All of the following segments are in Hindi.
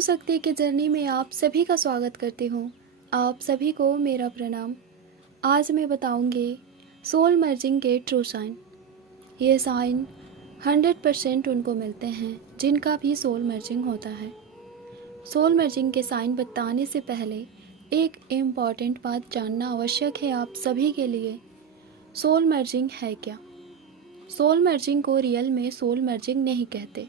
शक्ति की जर्नी में आप सभी का स्वागत करती हूँ। आप सभी को मेरा प्रणाम। आज मैं बताऊँगी सोल मर्जिंग के ट्रू साइन। ये साइन 100% उनको मिलते हैं जिनका भी सोल मर्जिंग होता है। सोल मर्जिंग के साइन बताने से पहले एक इम्पॉर्टेंट बात जानना आवश्यक है आप सभी के लिए। सोल मर्जिंग है क्या? सोल मर्जिंग को रियल में सोल मर्जिंग नहीं कहते।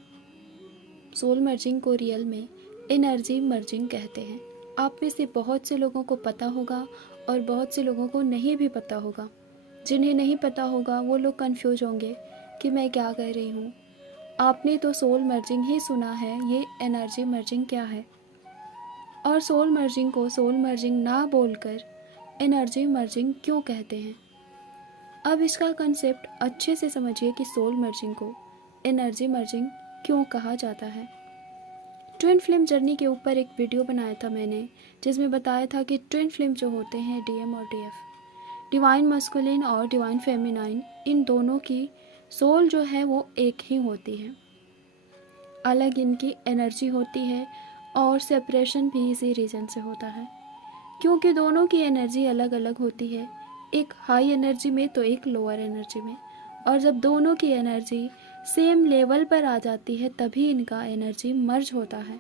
सोल मर्जिंग को रियल में एनर्जी मर्जिंग कहते हैं। आप में से बहुत से लोगों को पता होगा और बहुत से लोगों को नहीं भी पता होगा। जिन्हें नहीं पता होगा वो लोग कंफ्यूज होंगे कि मैं क्या कह रही हूँ। आपने तो सोल मर्जिंग ही सुना है, ये एनर्जी मर्जिंग क्या है? और सोल मर्जिंग को सोल मर्जिंग ना बोलकर एनर्जी मर्जिंग क्यों कहते हैं? अब इसका कंसेप्ट अच्छे से समझिए कि सोल मर्जिंग को एनर्जी मर्जिंग क्यों कहा जाता है। ट्विन फ्लेम जर्नी के ऊपर एक वीडियो बनाया था मैंने, जिसमें बताया था कि ट्विन फ्लेम जो होते हैं डीएम और डीएफ, डिवाइन मस्कुलिन और डिवाइन फेमिनाइन, इन दोनों की सोल जो है वो एक ही होती है। अलग इनकी एनर्जी होती है और सेपरेशन भी इसी रीज़न से होता है, क्योंकि दोनों की एनर्जी अलग अलग होती है, एक हाई एनर्जी में तो एक लोअर एनर्जी में। और जब दोनों की एनर्जी सेम लेवल पर आ जाती है तभी इनका एनर्जी मर्ज होता है।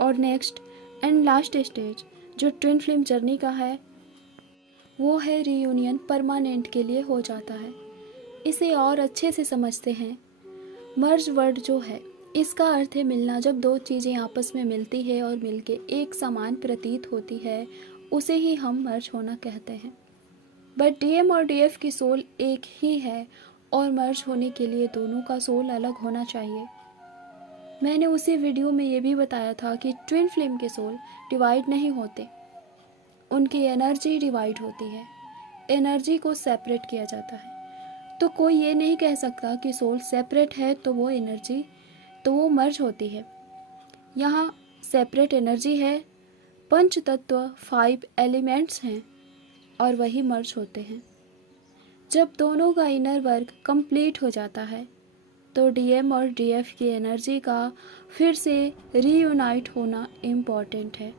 और नेक्स्ट एंड लास्ट स्टेज जो ट्विन फ्लेम जर्नी का है वो है रीयूनियन, परमानेंट के लिए हो जाता है। इसे और अच्छे से समझते हैं। मर्ज वर्ड जो है इसका अर्थ है मिलना। जब दो चीज़ें आपस में मिलती है और मिलके एक समान प्रतीत होती है उसे ही हम मर्ज होना कहते हैं। बट डीएम और डीएफ की सोल एक ही है और मर्ज होने के लिए दोनों का सोल अलग होना चाहिए। मैंने उसी वीडियो में ये भी बताया था कि ट्विन फ्लेम के सोल डिवाइड नहीं होते, उनकी एनर्जी डिवाइड होती है, एनर्जी को सेपरेट किया जाता है। तो कोई ये नहीं कह सकता कि सोल सेपरेट है तो वो एनर्जी तो वो मर्ज होती है। यहाँ सेपरेट एनर्जी है, पंच तत्व 5 एलिमेंट्स हैं और वही मर्ज होते हैं। जब दोनों का इनर वर्क कंप्लीट हो जाता है तो डीएम और डीएफ की एनर्जी का फिर से रीयूनाइट होना इम्पॉर्टेंट है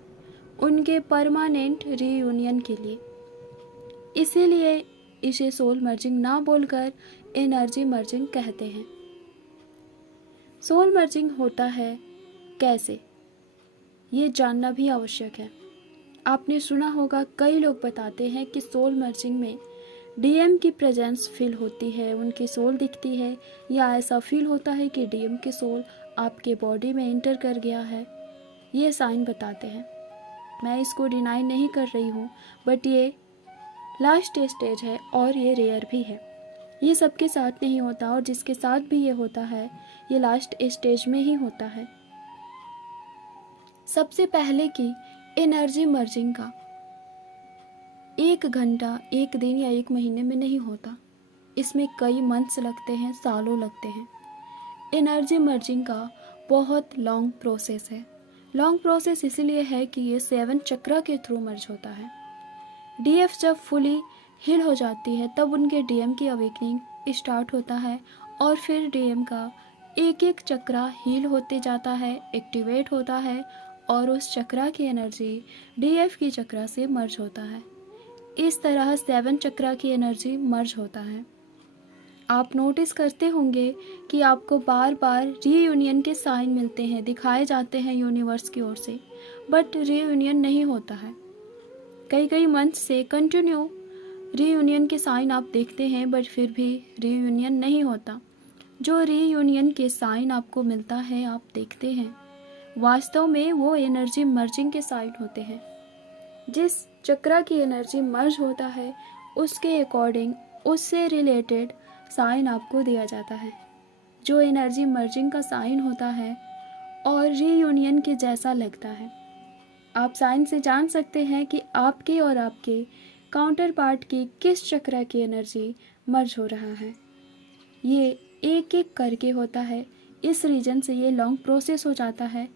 उनके परमानेंट रीयूनियन के लिए। इसीलिए इसे सोल मर्जिंग ना बोलकर एनर्जी मर्जिंग कहते हैं। सोल मर्जिंग होता है कैसे, ये जानना भी आवश्यक है। आपने सुना होगा कई लोग बताते हैं कि सोल मर्जिंग में डीएम की प्रेजेंस फील होती है, उनकी सोल दिखती है, या ऐसा फील होता है कि डीएम की सोल आपके बॉडी में एंटर कर गया है। ये साइन बताते हैं। मैं इसको डिनाई नहीं कर रही हूँ, बट ये लास्ट स्टेज है और ये रेयर भी है। ये सबके साथ नहीं होता और जिसके साथ भी ये होता है ये लास्ट स्टेज में ही होता है। सबसे पहले की एनर्जी मर्जिंग का 1 घंटा, 1 दिन या 1 महीने में नहीं होता। इसमें कई मंथ्स लगते हैं, सालों लगते हैं। एनर्जी मर्जिंग का बहुत लॉन्ग प्रोसेस है। लॉन्ग प्रोसेस इसलिए है कि ये 7 चक्रा के थ्रू मर्ज होता है। डीएफ जब फुली हील हो जाती है तब उनके डीएम की अवेकनिंग स्टार्ट होता है और फिर डीएम का एक एक चक्रा हील होते जाता है, एक्टिवेट होता है और उस चक्रा की एनर्जी डीएफ की चक्रा से मर्ज होता है। इस तरह 7 चक्रा की एनर्जी मर्ज होता है। आप नोटिस करते होंगे कि आपको बार बार रीयूनियन के साइन मिलते हैं, दिखाए जाते हैं यूनिवर्स की ओर से, बट रीयूनियन नहीं होता है। कई मंथ से कंटिन्यू रीयूनियन के साइन आप देखते हैं बट फिर भी रीयूनियन नहीं होता। जो रीयूनियन के साइन आपको मिलता है, आप देखते हैं, वास्तव में वो एनर्जी मर्जिंग के साइन होते हैं। जिस चक्रा की एनर्जी मर्ज होता है उसके अकॉर्डिंग उससे रिलेटेड साइन आपको दिया जाता है। जो एनर्जी मर्जिंग का साइन होता है और रीयूनियन के जैसा लगता है। आप साइन से जान सकते हैं कि आपके और आपके काउंटर पार्ट की किस चक्रा की एनर्जी मर्ज हो रहा है। ये एक एक करके होता है, इस रीजन से ये लॉन्ग प्रोसेस हो जाता है।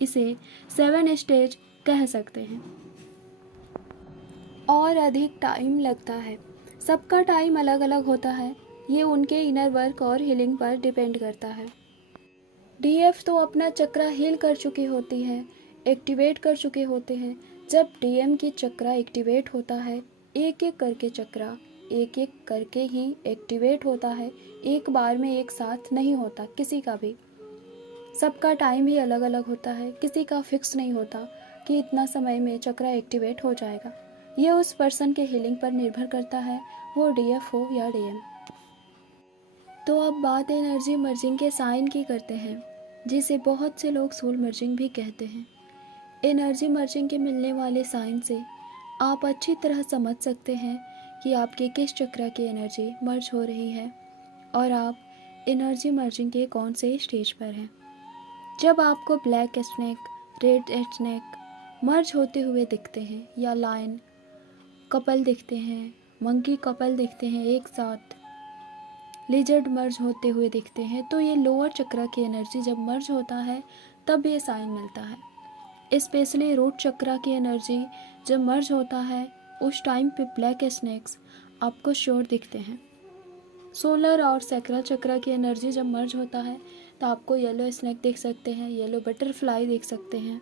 इसे 7 स्टेज कह सकते हैं और अधिक टाइम लगता है। सबका टाइम अलग अलग होता है, ये उनके इनर वर्क और हीलिंग पर डिपेंड करता है। डीएफ तो अपना चक्रा हील कर चुकी होती है, एक्टिवेट कर चुके होते हैं। जब डीएम की चक्रा एक्टिवेट होता है, एक एक करके चक्रा एक एक करके ही एक्टिवेट होता है, एक बार में एक साथ नहीं होता किसी का भी। सबका टाइम ही अलग अलग होता है, किसी का फिक्स नहीं होता कि इतना समय में चक्रा एक्टिवेट हो जाएगा। यह उस पर्सन के हीलिंग पर निर्भर करता है, वो डीएफ हो या डीएम। तो अब बात एनर्जी मर्जिंग के साइन की करते हैं, जिसे बहुत से लोग सोल मर्जिंग भी कहते हैं। एनर्जी मर्जिंग के मिलने वाले साइन से आप अच्छी तरह समझ सकते हैं कि आपके किस चक्र की एनर्जी मर्ज हो रही है और आप एनर्जी मर्जिंग के कौन से स्टेज पर हैं। जब आपको ब्लैक स्नेक, रेड स्नेक मर्ज होते हुए दिखते हैं, या लायन कपल दिखते हैं, मंकी कपल दिखते हैं एक साथ, लिजर्ड मर्ज होते हुए दिखते हैं, तो ये लोअर चक्र की एनर्जी जब मर्ज होता है तब ये साइन मिलता है। स्पेशली रूट चक्र की एनर्जी जब मर्ज होता है उस टाइम पे ब्लैक स्नेक्स आपको श्योर दिखते हैं। सोलर और सैक्रल चक्र की एनर्जी जब मर्ज होता है तो आपको येलो स्नेक देख सकते हैं, येलो बटरफ्लाई देख सकते हैं।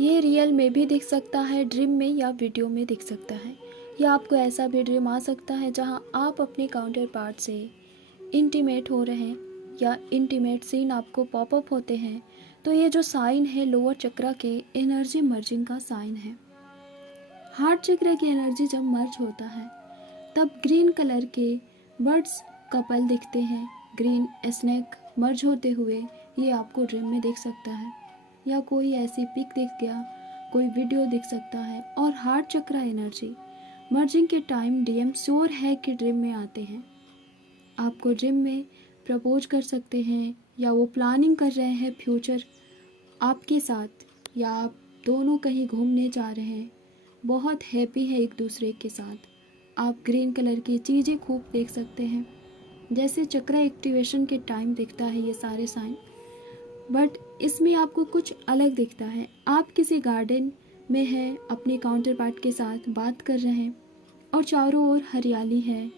ये रियल में भी दिख सकता है, ड्रीम में या वीडियो में दिख सकता है, या आपको ऐसा भी ड्रीम आ सकता है जहां आप अपने काउंटर पार्ट से इंटीमेट हो रहे हैं या इंटीमेट सीन आपको पॉपअप होते हैं। तो ये जो साइन है लोअर चक्र के एनर्जी मर्जिंग का साइन है। हार्ट चक्र की एनर्जी जब मर्ज होता है तब ग्रीन कलर के बर्ड्स कपल दिखते हैं, ग्रीन स्नेक मर्ज होते हुए ये आपको ड्रीम में दिख सकता है, या कोई ऐसी पिक दिख गया, कोई वीडियो दिख सकता है। और हार्ट चक्र एनर्जी मर्जिंग के टाइम डीएम श्योर है कि ड्रीम में आते हैं, आपको ड्रीम में प्रपोज कर सकते हैं, या वो प्लानिंग कर रहे हैं फ्यूचर आपके साथ, या आप दोनों कहीं घूमने जा रहे हैं, बहुत हैप्पी है एक दूसरे के साथ। आप ग्रीन कलर की चीज़ें खूब देख सकते हैं, जैसे चक्र एक्टिवेशन के टाइम दिखता है ये सारे साइन, बट इसमें आपको कुछ अलग दिखता है। आप किसी गार्डन में हैं, अपने काउंटर पार्ट के साथ बात कर रहे हैं और चारों ओर हरियाली है।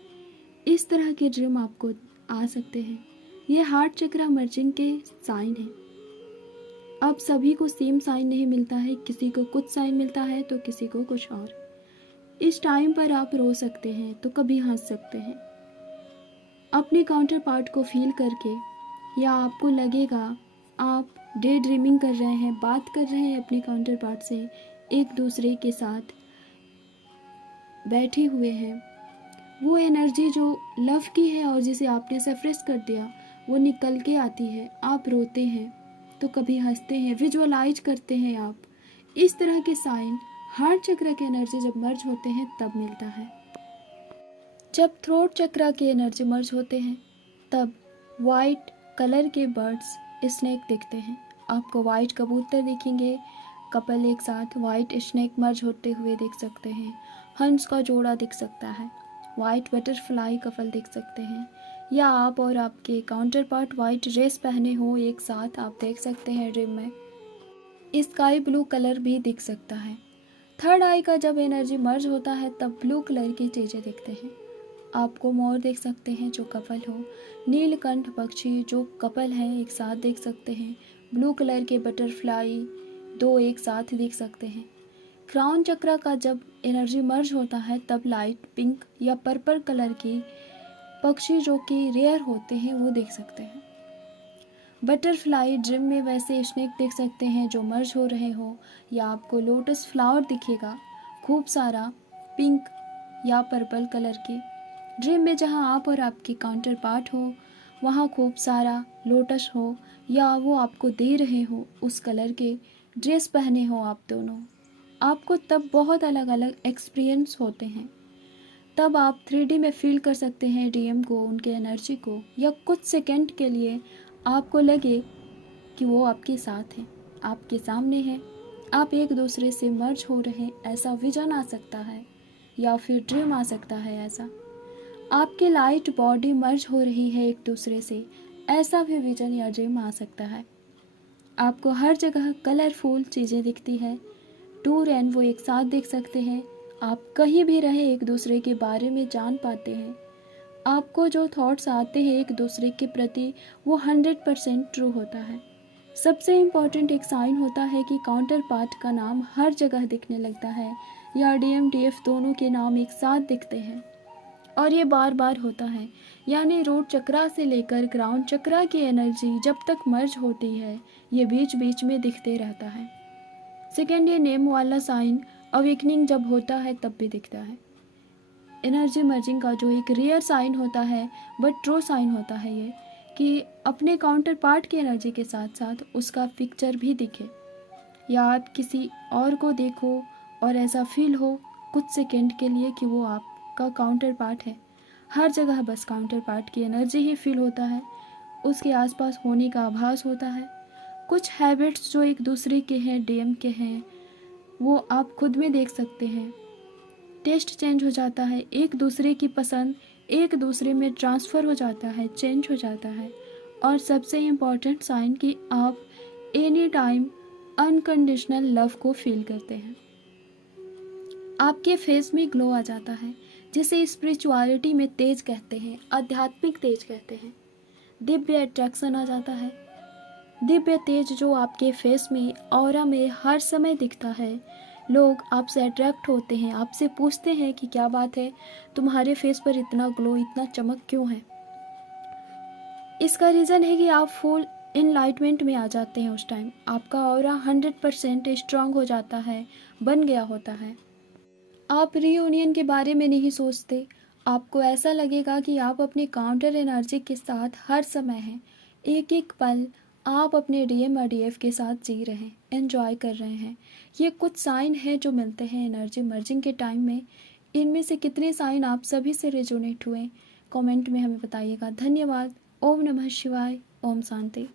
इस तरह के ड्रीम आपको आ सकते हैं। ये हार्ट चक्र मर्जिंग के साइन है। अब सभी को सेम साइन नहीं मिलता है, किसी को कुछ साइन मिलता है तो किसी को कुछ और। इस टाइम पर आप रो सकते हैं तो कभी हंस सकते हैं अपने काउंटर पार्ट को फील करके, या आपको लगेगा आप डे ड्रीमिंग कर रहे हैं, बात कर रहे हैं अपने काउंटर पार्ट से, एक दूसरे के साथ बैठे हुए हैं। वो एनर्जी जो लव की है और जिसे आपने सप्रेस कर दिया वो निकल के आती है। आप रोते हैं तो कभी हंसते हैं, विजुअलाइज करते हैं आप। इस तरह के साइन हार्ट चक्र की एनर्जी जब मर्ज होते हैं तब मिलता है। जब थ्रोट चक्र की एनर्जी मर्ज होते हैं तब वाइट कलर के बर्ड्स स्नेक दिखते हैं। आपको वाइट कबूतर दिखेंगे, कपल एक साथ वाइट स्नेक मर्ज होते हुए देख सकते हैं, हंस का जोड़ा दिख सकता है, वाइट बटरफ्लाई कपल दिख सकते हैं, या आप और आपके काउंटर पार्ट वाइट ड्रेस पहने हो एक साथ आप देख सकते हैं ड्रीम में। स्काई ब्लू कलर भी दिख सकता है। थर्ड आई का जब एनर्जी मर्ज होता है तब ब्लू कलर की चीज़ें दिखते हैं। आपको मोर देख सकते हैं जो कपल हो, नीलकंठ पक्षी जो कपल हैं एक साथ देख सकते हैं, ब्लू कलर के बटरफ्लाई दो एक साथ देख सकते हैं। क्राउन चक्र का जब एनर्जी मर्ज होता है तब लाइट पिंक या पर्पल कलर की पक्षी जो कि रेयर होते हैं वो देख सकते हैं। बटरफ्लाई ड्रीम में वैसे स्नेक देख सकते हैं जो मर्ज हो रहे हो, या आपको लोटस फ्लावर दिखेगा खूब सारा पिंक या पर्पल कलर की। ड्रीम में जहां आप और आपकी काउंटर पार्ट हो वहां खूब सारा लोटस हो, या वो आपको दे रहे हो उस कलर के ड्रेस पहने हो आप दोनों। आपको तब बहुत अलग अलग एक्सपीरियंस होते हैं। तब आप 3D में फील कर सकते हैं डीएम को, उनके एनर्जी को, या कुछ सेकंड के लिए आपको लगे कि वो आपके साथ हैं, आपके सामने हैं, आप एक दूसरे से मर्ज हो रहे हैं, ऐसा विजन आ सकता है, या फिर ड्रीम आ सकता है ऐसा। आपके लाइट बॉडी मर्ज हो रही है एक दूसरे से, ऐसा भी विजन या ड्रीम आ सकता है। आपको हर जगह कलरफुल चीज़ें दिखती है, टू रेनबो एक साथ देख सकते हैं, आप कहीं भी रहे एक दूसरे के बारे में जान पाते हैं। आपको जो थॉट्स आते हैं एक दूसरे के प्रति वो 100% ट्रू होता है। सबसे इम्पॉर्टेंट एक साइन होता है कि काउंटर पार्ट का नाम हर जगह दिखने लगता है या DMDF दोनों के नाम एक साथ दिखते हैं और ये बार बार होता है, यानी रूट चक्रा से लेकर ग्राउंड चक्रा की एनर्जी जब तक मर्ज होती है ये बीच बीच में दिखते रहता है। सेकेंड, ये नेम वाला साइन अवेकनिंग जब होता है तब भी दिखता है। एनर्जी मर्जिंग का जो एक रेयर साइन होता है बट ट्रू साइन होता है ये कि अपने काउंटर पार्ट की एनर्जी के साथ साथ उसका पिक्चर भी दिखे या आप किसी और को देखो और ऐसा फील हो कुछ सेकंड के लिए कि वो आपका काउंटर पार्ट है। हर जगह बस काउंटर पार्ट की एनर्जी ही फील होता है, उसके आसपास होने का आभास होता है। कुछ हैबिट्स जो एक दूसरे के हैं, DM के हैं, वो आप खुद में देख सकते हैं। टेस्ट चेंज हो जाता है, एक दूसरे की पसंद एक दूसरे में ट्रांसफ़र हो जाता है, चेंज हो जाता है। और सबसे इम्पॉर्टेंट साइन कि आप एनी टाइम अनकंडीशनल लव को फील करते हैं। आपके फेस में ग्लो आ जाता है जिसे स्पिरिचुअलिटी में तेज कहते हैं, आध्यात्मिक तेज कहते हैं। दिव्य अट्रैक्शन आ जाता है, दिव्य तेज जो आपके फेस में, ऑरा में हर समय दिखता है। लोग आपसे अट्रैक्ट होते हैं, आपसे पूछते हैं कि क्या बात है, तुम्हारे फेस पर इतना ग्लो, इतना चमक क्यों है। इसका रीज़न है कि आप फुल इनलाइटमेंट में आ जाते हैं। उस टाइम आपका ऑरा 100% स्ट्रांग हो जाता है, बन गया होता है। आप रीयूनियन के बारे में नहीं सोचते, आपको ऐसा लगेगा कि आप अपने काउंटर एनर्जी के साथ हर समय हैं। एक एक पल आप अपने DM और DF के साथ जी रहे हैं, एंजॉय कर रहे हैं। ये कुछ साइन हैं जो मिलते हैं एनर्जी मर्जिंग के टाइम में। इनमें से कितने साइन आप सभी से रेजोनेट हुए, कमेंट में हमें बताइएगा। धन्यवाद। ओम नमः शिवाय। ओम शांति।